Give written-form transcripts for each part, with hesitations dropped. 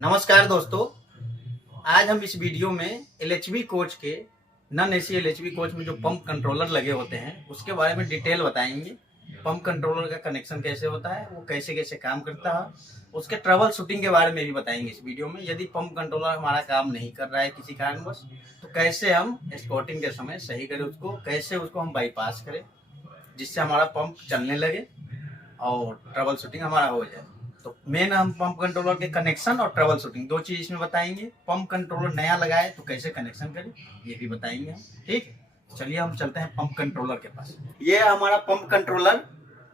नमस्कार दोस्तों। आज हम इस वीडियो में एलएचबी कोच के नॉन एसी एलएचबी कोच में जो पंप कंट्रोलर लगे होते हैं उसके बारे में डिटेल बताएंगे। पंप कंट्रोलर का कनेक्शन कैसे होता है, वो कैसे कैसे काम करता है, उसके ट्रबल शूटिंग के बारे में भी बताएंगे इस वीडियो में। यदि पंप कंट्रोलर हमारा काम नहीं कर रहा है किसी कारणवश, तो कैसे हम स्पॉटिंग के समय सही करें उसको, कैसे उसको हम बाईपास करें जिससे हमारा पंप चलने लगे और ट्रबल शूटिंग हमारा हो जाए। तो मेन हम पंप कंट्रोलर के कनेक्शन और ट्रबल शूटिंग दो चीज इसमें बताएंगे। पंप कंट्रोलर नया लगाए तो कैसे कनेक्शन करें ये भी बताएंगे हम। ठीक है, चलिए हम चलते हैं पंप कंट्रोलर के पास। ये है हमारा पंप कंट्रोलर।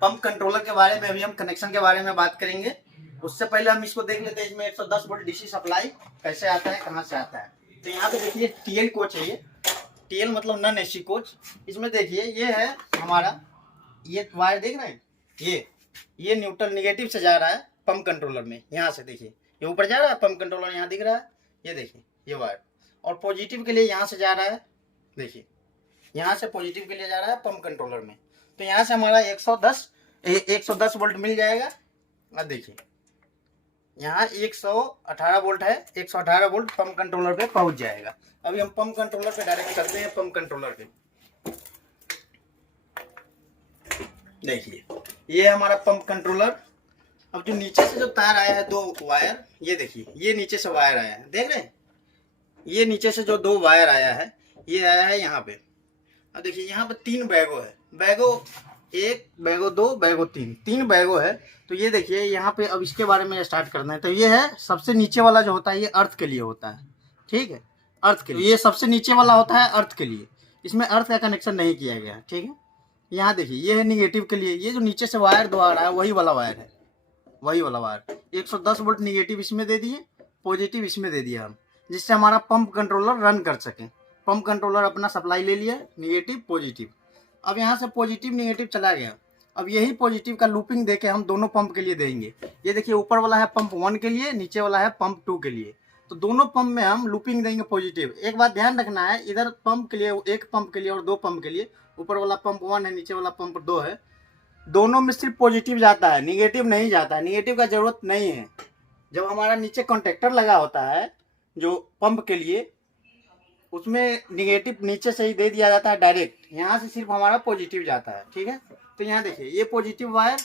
पंप कंट्रोलर के बारे में अभी हम कनेक्शन के बारे में बात करेंगे। उससे पहले हम इसको देख लेते हैं इसमें 110 वोल्ट डीसी सप्लाई कैसे आता है, कहाँ से आता है। तो यहाँ पे देखिए टीएल कोच है। ये टीएल मतलब नॉन एसी कोच। इसमें देखिए ये है हमारा, ये वायर देख रहे हैं, ये न्यूट्रल निगेटिव से जा रहा है पंप कंट्रोलर में। यहाँ से देखिए ये ऊपर जा रहा है पंप कंट्रोलर, यहाँ दिख रहा है, ये देखिए ये वायर। और पॉजिटिव के लिए यहाँ से जा रहा है, देखिए यहाँ से पॉजिटिव के लिए जा रहा है पंप कंट्रोलर में। तो यहाँ से हमारा 110 वोल्ट मिल जाएगा। अब देखिए यहाँ 118 वोल्ट है, 118 वोल्ट पंप कंट्रोलर पे पहुंच जाएगा। अभी हम पंप कंट्रोलर पे डायरेक्ट करते हैं। पंप कंट्रोलर पे देखिए ये है हमारा पंप कंट्रोलर। अब जो नीचे से जो तार आया है दो वायर, ये देखिए ये नीचे से वायर आया है, देख रहे हैं, ये नीचे से जो दो वायर आया है ये आया है यहाँ पे। अब देखिए यहाँ पे 3 बैगो है, बैगो 1, बैगो 2, बैगो 3 बैगो है। तो ये देखिए यहाँ पे अब इसके बारे में स्टार्ट करना है। तो ये है सबसे नीचे वाला जो होता है ये अर्थ के लिए होता है, ठीक है, अर्थ के लिए। ये सबसे नीचे वाला होता है अर्थ के लिए, इसमें अर्थ का कनेक्शन नहीं किया गया, ठीक है। यहाँ देखिए ये है निगेटिव के लिए, ये जो नीचे से वायर दो आ रहा है वही वाला वायर है, वही वाला वायर। 110 वोल्ट निगेटिव इसमें दे दिए, पॉजिटिव इसमें दे दिया हम, जिससे हमारा पंप कंट्रोलर रन कर सके। पंप कंट्रोलर अपना सप्लाई ले लिया, निगेटिव पॉजिटिव। अब यहाँ से पॉजिटिव निगेटिव चला गया। अब यही पॉजिटिव का लूपिंग देके हम दोनों पंप के लिए देंगे। ये देखिए ऊपर वाला है पंप 1 के लिए, नीचे वाला है पंप 2 के लिए। तो दोनों पंप में हम लूपिंग देंगे पॉजिटिव। एक बात ध्यान रखना है, इधर पंप के लिए, एक पंप के लिए और 2 पंप के लिए, ऊपर वाला पंप 1 है, नीचे वाला पंप 2 है, दोनों में सिर्फ पॉजिटिव जाता है, निगेटिव नहीं जाता है। निगेटिव का जरूरत नहीं है। जब हमारा नीचे कॉन्टेक्टर लगा होता है जो पंप के लिए, उसमें निगेटिव नीचे से ही दे दिया जाता है डायरेक्ट, यहाँ से सिर्फ हमारा पॉजिटिव जाता है, ठीक है। तो यहाँ देखिए ये पॉजिटिव वायर,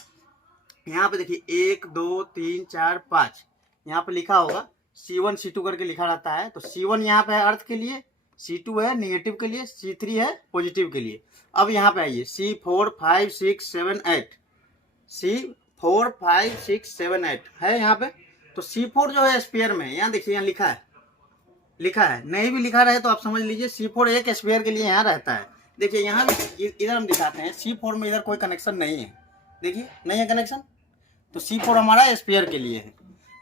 यहाँ पे देखिए 1 2 3 4 5, यहाँ पे लिखा होगा C1 C2 करके लिखा रहता है। तो C1 यहाँ पे है अर्थ के लिए, C2 है निगेटिव के लिए, C3 है पॉजिटिव के लिए। अब यहाँ पे आइए C4 5 6 7 8, C4 5 6 7 8 है यहाँ पे। तो C4 जो है स्पेयर में, यहाँ देखिए यहाँ लिखा है, नहीं भी लिखा रहे तो आप समझ लीजिए C4 एक स्पेयर के लिए यहाँ रहता है। देखिए यहाँ भी इधर हम दिखाते हैं, C4 में इधर कोई कनेक्शन नहीं है, देखिए नहीं है कनेक्शन। तो C4 हमारा स्पेयर के लिए है।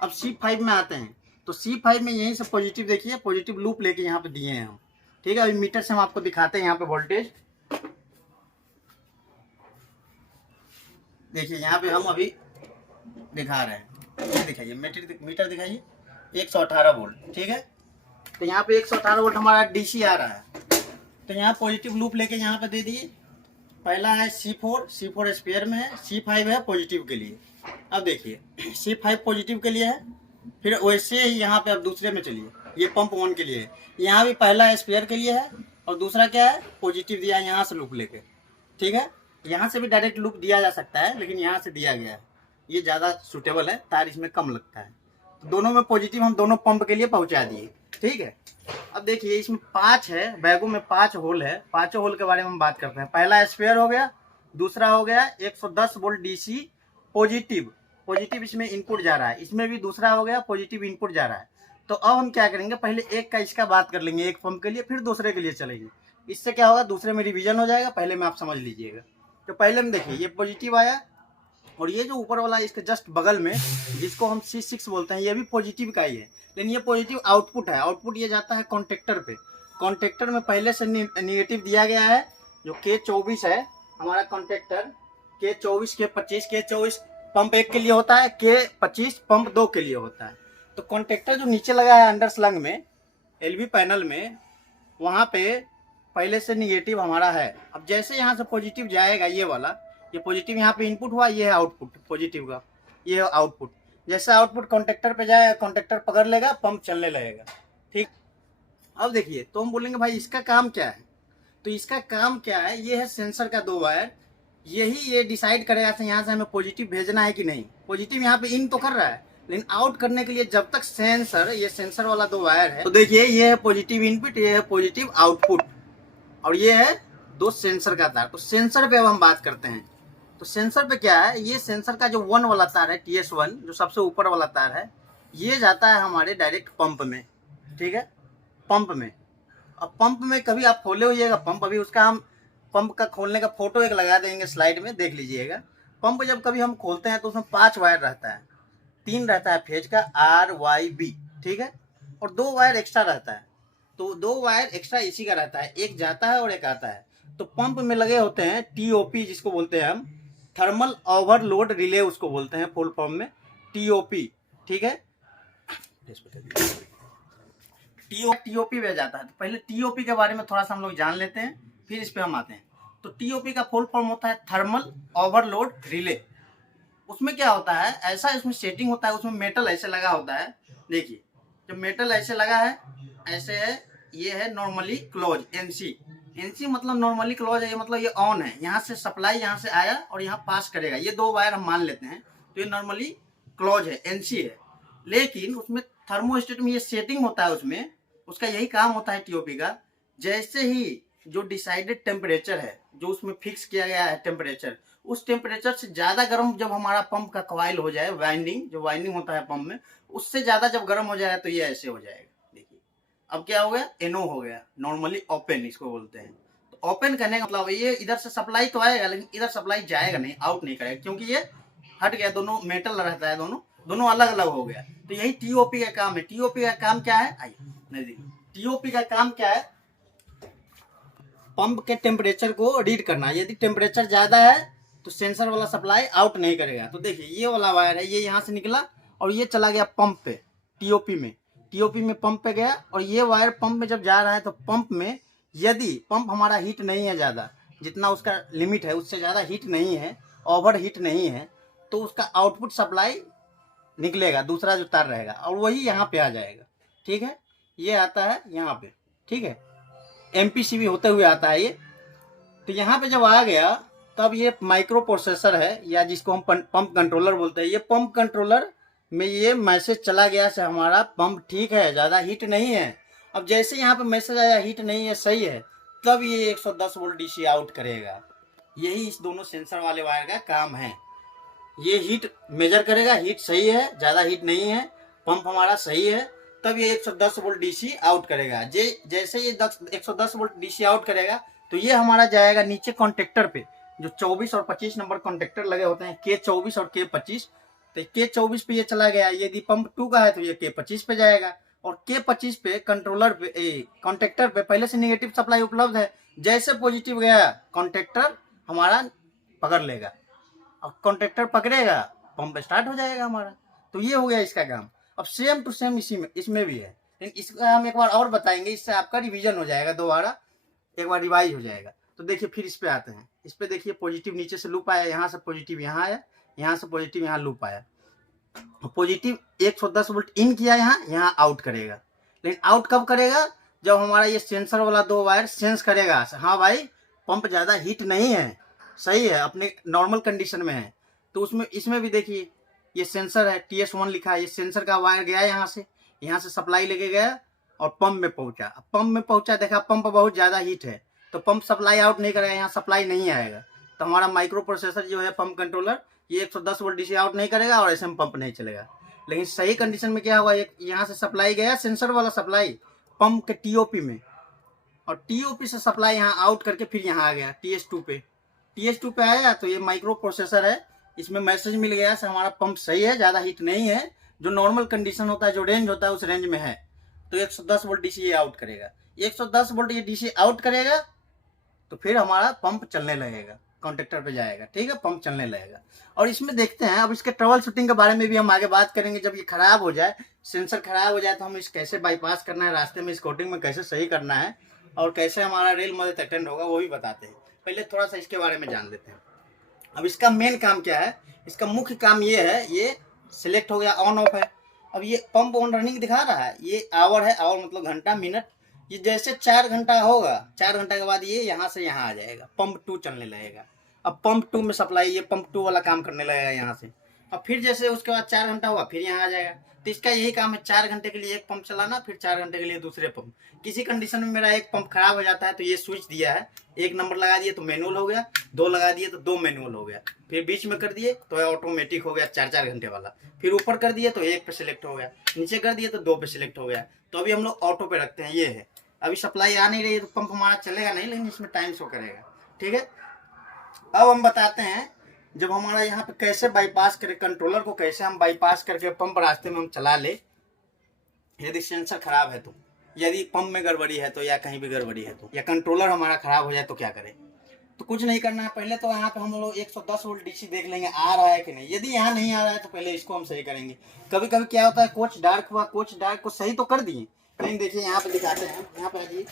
अब C5 में आते हैं, तो C5 में यहीं से पॉजिटिव देखिए, पॉजिटिव लूप लेके यहाँ पे दिए हैं हम, ठीक है। अभी मीटर से हम आपको दिखाते हैं यहाँ पे वोल्टेज। देखिए यहाँ पे हम अभी दिखा रहे हैं, ये दिखाइए मीटर दिखाइए, 118 वोल्ट, ठीक है। तो यहाँ पे 118 वोल्ट हमारा डीसी आ रहा है। तो यहाँ पॉजिटिव लूप लेके यहाँ पे दे दिए। पहला है C4 स्पेयर में है, C5 है पॉजिटिव के लिए। अब देखिए C5 पॉजिटिव के लिए है, फिर वैसे ही यहाँ पे अब दूसरे में चलिए, ये पंप 1 के लिए है। यहाँ भी पहला स्पेयर के लिए है और दूसरा क्या है, पॉजिटिव दिया यहाँ से लूप लेके, ठीक है। यहाँ से भी डायरेक्ट लूप दिया जा सकता है, लेकिन यहाँ से दिया गया है, ये ज़्यादा सूटेबल है, तार इसमें कम लगता है। तो दोनों में पॉजिटिव हम दोनों पंप के लिए पहुँचा दिए, ठीक है। अब देखिए इसमें 5 है, बैगों में 5 होल है। 5 होल के बारे में हम बात करते हैं। पहला स्पेयर हो गया, दूसरा हो गया 110 वोल्ट डीसी पॉजिटिव इसमें इनपुट जा रहा है, इसमें भी दूसरा हो गया पॉजिटिव इनपुट जा रहा है। तो अब हम क्या करेंगे, पहले एक का इसका बात कर लेंगे, एक पंप के लिए, फिर दूसरे के लिए चलेंगे। इससे क्या होगा, दूसरे में रिवीजन हो जाएगा, पहले में आप समझ लीजिएगा। तो पहले में देखिए ये पॉजिटिव आया, और ये जो ऊपर वाला इसके जस्ट बगल में जिसको हम C6 बोलते हैं, ये भी पॉजिटिव का ही है, लेकिन ये पॉजिटिव आउटपुट है। आउटपुट ये जाता है कॉन्टेक्टर पे। कॉन्टेक्टर में पहले से निगेटिव दिया गया है, जो K24 है हमारा contactor, K24 K25 K24 pump 1 के लिए होता है, K25 पंप 2 के लिए होता है। तो कॉन्टेक्टर जो नीचे लगा है अंडर स्लंग में LV पैनल में, वहाँ पे पहले से निगेटिव हमारा है। अब जैसे यहाँ से पॉजिटिव जाएगा, ये वाला, ये पॉजिटिव यहाँ पे इनपुट हुआ, ये है आउटपुट पॉजिटिव का, ये है आउटपुट। जैसा आउटपुट कॉन्टेक्टर पे जाए, कॉन्टेक्टर पकड़ लेगा, पंप चलने लगेगा। ठीक, अब देखिए तो हम बोलेंगे भाई इसका काम क्या है, तो इसका काम क्या है, ये है सेंसर का 2 वायर, यही ये डिसाइड करेगा यहाँ से हमें पॉजिटिव भेजना है कि नहीं। पॉजिटिव यहाँ पे इन तो कर रहा है, लेकिन आउट करने के लिए जब तक सेंसर, ये सेंसर वाला 2 वायर है, तो देखिए ये है पॉजिटिव इनपुट, ये है पॉजिटिव आउटपुट, और ये है 2 सेंसर का तार। तो सेंसर पे अब हम बात करते हैं। तो सेंसर पे क्या है, ये सेंसर का जो 1 वाला तार है, TS1 जो सबसे ऊपर वाला तार है, ये जाता है हमारे डायरेक्ट पंप में। ठीक है, पंप में। अब पंप में कभी आप खोले होइएगा पंप, अभी उसका हम पंप का खोलने का फोटो एक लगा देंगे स्लाइड में, देख लीजिएगा। पंप जब कभी हम खोलते हैं तो उसमें 5 वायर रहता है, 3 रहता है फेज का RYB, ठीक है, और 2 वायर एक्स्ट्रा रहता है। तो 2 वायर एक्स्ट्रा इसी का रहता है, एक जाता है और एक आता है। तो पंप में लगे होते हैं TOP, जिसको बोलते हैं हम थर्मल ओवरलोड रिले, उसको बोलते हैं फुल फॉर्म में TOP। ठीक है, TOP में जाता है। तो पहले TOP के बारे में थोड़ा सा हम लोग जान लेते हैं, फिर इस पे हम आते हैं। तो TOP का फुल फॉर्म होता है थर्मल ओवरलोड रिले। उसमें क्या होता है, ऐसा इसमें सेटिंग होता है, उसमें मेटल ऐसे लगा होता है। देखिए जब मेटल ऐसे लगा है, ऐसे है, ये है नॉर्मली क्लोज, NC मतलब नॉर्मली क्लोज है, ये मतलब ये ऑन है, यहाँ से सप्लाई यहाँ से आया और यहाँ पास करेगा, ये 2 वायर हम मान लेते हैं, तो ये नॉर्मली क्लोज है, NC है। लेकिन उसमें थर्मोस्टेट में ये सेटिंग होता है, उसमें उसका यही काम होता है TOP का। जैसे ही जो डिसाइडेड टेम्परेचर है, जो उसमें फिक्स किया गया है टेम्परेचर, उस टेम्परेचर से ज्यादा गर्म जब हमारा पंप का कॉइल हो जाए, वाइंडिंग जो वाइंडिंग होता है पंप में, उससे ज्यादा जब गर्म हो जाएगा तो ये ऐसे हो जाएगा। देखिए अब क्या हो गया, NO हो गया, नॉर्मली ओपन इसको बोलते हैं। तो ओपन करने का मतलब ये इधर से सप्लाई तो आएगा, लेकिन इधर सप्लाई जाएगा नहीं, आउट नहीं करेगा, क्योंकि ये हट गया, दोनों मेटल रहता है, दोनों अलग अलग हो गया। तो यही TOP का काम है। TOP का काम क्या है, आइए नहीं देखिए, TOP का काम क्या है, पंप के टेम्परेचर को रीड करना। यदि टेम्परेचर ज्यादा है तो सेंसर वाला सप्लाई आउट नहीं करेगा। तो देखिए ये वाला वायर है, ये यहाँ से निकला और ये चला गया पंप पे, TOP में पंप पे गया, और ये वायर पंप में जब जा रहा है तो पंप में यदि पंप हमारा हीट नहीं है ज़्यादा, जितना उसका लिमिट है उससे ज़्यादा हीट नहीं है, ओवर हीट नहीं है, तो उसका आउटपुट सप्लाई निकलेगा, दूसरा जो तार रहेगा, और वही यहाँ पे आ जाएगा। ठीक है, ये आता है यहाँ पे, ठीक है, MPCB होते हुए आता है ये। तो यहाँ पे जब आ गया तब ये माइक्रो प्रोसेसर है, या जिसको हम पंप कंट्रोलर बोलते हैं, ये पंप कंट्रोलर में ये मैसेज चला गया से हमारा पंप ठीक है, ज़्यादा हीट नहीं है। अब जैसे यहाँ पे मैसेज आया हीट नहीं है, सही है, तब ये 110 वोल्ट DC आउट करेगा। यही इस दोनों सेंसर वाले वायर का काम है। ये हीट मेजर करेगा, हीट सही है, ज़्यादा हीट नहीं है, पंप हमारा सही है, तब ये 110 वोल्ट DC आउट करेगा। जैसे ये 110 वोल्ट DC आउट करेगा तो ये हमारा जाएगा नीचे कॉन्टेक्टर पे, जो 24 और 25 नंबर कॉन्टेक्टर लगे होते हैं, K24 और K25। तो K24 पे ये चला गया, यदि पंप 2 का है तो ये K25 पे जाएगा, और K25 पे कंट्रोलर पे, कॉन्टेक्टर पे पहले से निगेटिव सप्लाई उपलब्ध है, जैसे पॉजिटिव गया कॉन्टेक्टर हमारा पकड़ लेगा, अब कॉन्ट्रैक्टर पकड़ेगा, पंप स्टार्ट हो जाएगा हमारा। तो ये हो गया इसका काम। अब सेम टू सेम इसमें भी है, लेकिन इसका हम एक बार और बताएंगे, इससे आपका रिवीजन हो जाएगा, दोबारा एक बार रिवाइज हो जाएगा। तो देखिए फिर इस पे आते हैं। इस पे देखिए पॉजिटिव नीचे से लूप आया, यहाँ से पॉजिटिव यहाँ आया, यहाँ से पॉजिटिव यहाँ लूप आया। पॉजिटिव 110 वोल्ट इन किया, यहाँ आउट करेगा। लेकिन आउट कब करेगा, जब हमारा ये सेंसर वाला 2 वायर सेंस करेगा, हाँ भाई पंप ज़्यादा हीट नहीं है, सही है, अपने नॉर्मल कंडीशन में है। तो उसमें इसमें भी देखिए ये सेंसर है, TS1 लिखा है, ये सेंसर का वायर गया यहाँ से सप्लाई लेके गया और पंप में पहुंचा। पंप में पहुंचा, देखा पंप बहुत ज़्यादा हीट है, तो पंप सप्लाई आउट नहीं करेगा, यहाँ सप्लाई नहीं आएगा। तो हमारा माइक्रो प्रोसेसर जो है पंप कंट्रोलर, ये 110 वोल्ट DC आउट नहीं करेगा और ऐसे में पंप नहीं चलेगा। लेकिन सही कंडीशन में क्या हुआ, यहाँ से सप्लाई गया, सेंसर वाला सप्लाई पंप के TOP में, और TOP से सप्लाई यहाँ आउट करके फिर यहाँ आ गया TS2 पे आया। तो ये माइक्रो प्रोसेसर है, इसमें मैसेज मिल गया से हमारा पंप सही है, ज़्यादा हीट नहीं है, जो नॉर्मल कंडीशन होता है, जो रेंज होता है उस रेंज में है। तो 110 वोल्ट DC ये आउट करेगा, 110 वोल्ट ये DC आउट करेगा, तो फिर हमारा पंप चलने लगेगा, कॉन्ट्रैक्टर पे जाएगा, ठीक है, पंप चलने लगेगा। और इसमें देखते हैं, अब इसके ट्रबल शूटिंग के बारे में भी हम आगे बात करेंगे। जब ये खराब हो जाए, सेंसर खराब हो जाए, तो हम इस कैसे बाईपास करना है, रास्ते में स्कोटिंग में कैसे सही करना है, और कैसे हमारा रेल मदद अटेंड होगा, वो भी बताते हैं। पहले थोड़ा सा इसके बारे में जान लेते हैं। अब इसका मेन काम क्या है, इसका मुख्य काम ये है, ये सिलेक्ट हो गया, ऑन ऑफ है। अब ये पंप ऑन रनिंग दिखा रहा है, ये आवर है, आवर मतलब घंटा मिनट। ये जैसे 4 घंटा होगा, 4 घंटा के बाद ये यहाँ से यहाँ आ जाएगा, पंप 2 चलने लगेगा। अब पंप 2 में सप्लाई, ये पंप 2 वाला काम करने लगेगा यहाँ से। अब फिर जैसे उसके बाद 4 घंटा होगा, फिर यहाँ आ जाएगा। तो इसका यही काम है, 4 घंटे के लिए एक पंप चलाना, फिर 4 घंटे के लिए दूसरे पंप। किसी कंडीशन में मेरा एक पंप खराब हो जाता है तो ये स्विच दिया है, 1 नंबर लगा दिए तो मैनुअल हो गया, 2 लगा दिए तो 2 मैनुअल हो गया, फिर बीच में कर दिए तो ऑटोमेटिक हो गया 4-4 घंटे वाला, फिर ऊपर कर दिए तो 1 पे सिलेक्ट हो गया, नीचे कर दिए तो 2 पे सिलेक्ट हो गया। तो अभी हम लोग ऑटो पे रखते हैं, ये है। अभी सप्लाई आ नहीं रही है तो पंप हमारा चलेगा नहीं, लेकिन इसमें टाइम शो करेगा, ठीक है। अब हम बताते हैं जब हमारा यहाँ पे कैसे बाईपास करें, कंट्रोलर को कैसे हम बाईपास करके पंप रास्ते में हम चला ले, यदि सेंसर खराब है तो, यदि पंप में गड़बड़ी है तो, या कहीं भी गड़बड़ी है तो, या कंट्रोलर हमारा खराब हो जाए तो क्या करें। तो कुछ नहीं करना है, पहले तो यहाँ पे हम लोग 110 वोल्ट डीसी देख लेंगे आ रहा है कि नहीं। यदि यहाँ नहीं आ रहा है तो पहले इसको हम सही करेंगे। कभी कभी क्या होता है, कोच डार्क हुआ, कोच डार्क को सही तो कर दिए, लेकिन देखिए यहाँ पे दिखाते हैं, यहाँ पे आइए,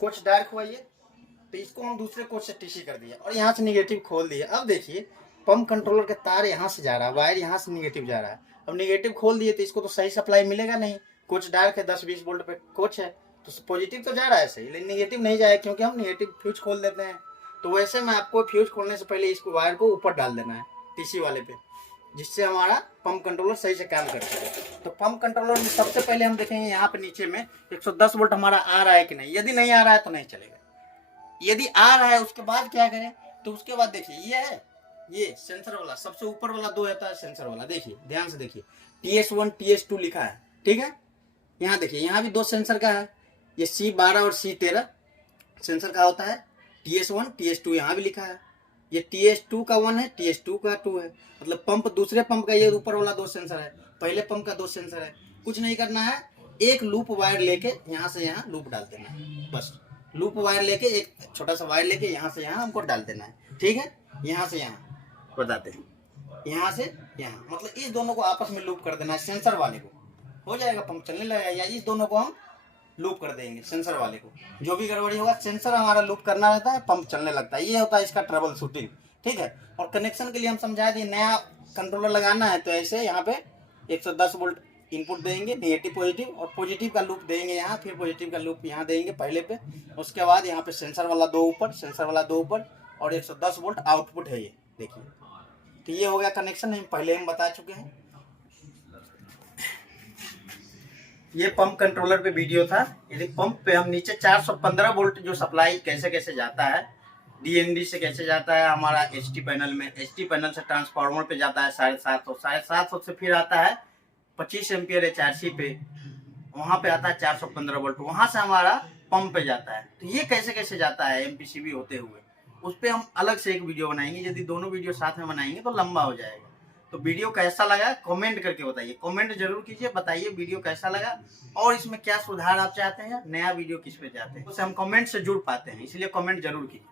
कोच डार्क हुआ ये, तो इसको हम दूसरे कोच से टीसी कर दिया और यहाँ से निगेटिव खोल दिया। अब देखिए पंप कंट्रोलर के तार यहाँ से जा रहा है, वायर यहाँ से निगेटिव जा रहा है। अब निगेटिव खोल दिए तो इसको तो सही सप्लाई मिलेगा नहीं, कोच डार्क है, 10-20 वोल्ट पे कोच है, तो पॉजिटिव तो जा रहा है सही, लेकिन निगेटिव नहीं जाएगा क्योंकि हम निगेटिव फ्यूज खोल देते हैं। तो वैसे में आपको फ्यूज खोलने से पहले इसको वायर को ऊपर डाल देना है टीसी वाले पे, जिससे हमारा पंप कंट्रोलर सही से काम कर सके। तो पंप कंट्रोलर में सबसे पहले हम देखेंगे यहाँ पे नीचे में 110 वोल्ट हमारा आ रहा है कि नहीं। यदि नहीं आ रहा है तो नहीं चलेगा, यदि आ रहा है उसके बाद क्या करें, तो उसके बाद देखिए ये है, ये सेंसर वाला सबसे ऊपर वाला 2 रहता है सेंसर वाला, देखिए ध्यान से देखिए TS1 TS2 लिखा है, ठीक है। यहाँ देखिए यहाँ भी 2 सेंसर का है, ये C12 और C13 सेंसर का होता है, TS1 TS2 यहाँ भी लिखा है, ये TS2 का 1 है, TS2 का 2 है, मतलब पंप दूसरे पंप का ये ऊपर वाला 2 सेंसर है, पहले पंप का 2 सेंसर है। कुछ नहीं करना है, एक लूप वायर लेके यहाँ से यहाँ लूप डाल देना है, बस लूप वायर लेके एक छोटा सा वायर लेके यहाँ से यहाँ हमको डाल देना है, ठीक है। यहाँ से यहाँ बताते हैं, यहाँ से यहाँ, मतलब इस दोनों को आपस में लूप कर देना है, सेंसर वाले को हो जाएगा, पंप चलने लगेगा। या इस दोनों को हम लूप कर देंगे, सेंसर वाले को, जो भी गड़बड़ी होगा सेंसर हमारा लूप करना रहता है, पंप चलने लगता है। ये होता है इसका ट्रबल शूटिंग, ठीक है। और कनेक्शन के लिए हम समझा दिए, नया कंट्रोलर लगाना है तो ऐसे यहाँ पे 110 वोल्ट इनपुट देंगे, नेगेटिव पॉजिटिव, और पॉजिटिव का लूप देंगे यहाँ, फिर पॉजिटिव का लूप यहाँ देंगे पहले पे, उसके बाद यहाँ पे सेंसर वाला 2 ऊपर, सेंसर वाला 2 ऊपर, और 110 वोल्ट आउटपुट है ये देखिए। तो ये हो गया कनेक्शन, पहले हम बता चुके हैं। ये पंप कंट्रोलर पे वीडियो था। यदि पंप पे हम नीचे 415 वोल्ट जो सप्लाई कैसे कैसे जाता है, DND से कैसे जाता है हमारा HT पैनल में, HT पैनल से ट्रांसफार्मर पे जाता है 750 से फिर आता है 25 एम्पियर HRC पे, वहाँ पे आता है 415 वोल्ट, वहाँ से हमारा पंप पे जाता है। तो ये कैसे कैसे जाता है MPCB होते हुए, उस पर हम अलग से एक वीडियो बनाएंगे। यदि दोनों वीडियो साथ में बनाएंगे तो लंबा हो जाएगा। तो वीडियो कैसा लगा कमेंट करके बताइए, कमेंट जरूर कीजिए, बताइए वीडियो कैसा लगा और इसमें क्या सुधार आप चाहते हैं, नया वीडियो किस पे चाहते हैं, उससे हम कमेंट से जुड़ पाते हैं, इसलिए कमेंट जरूर कीजिए।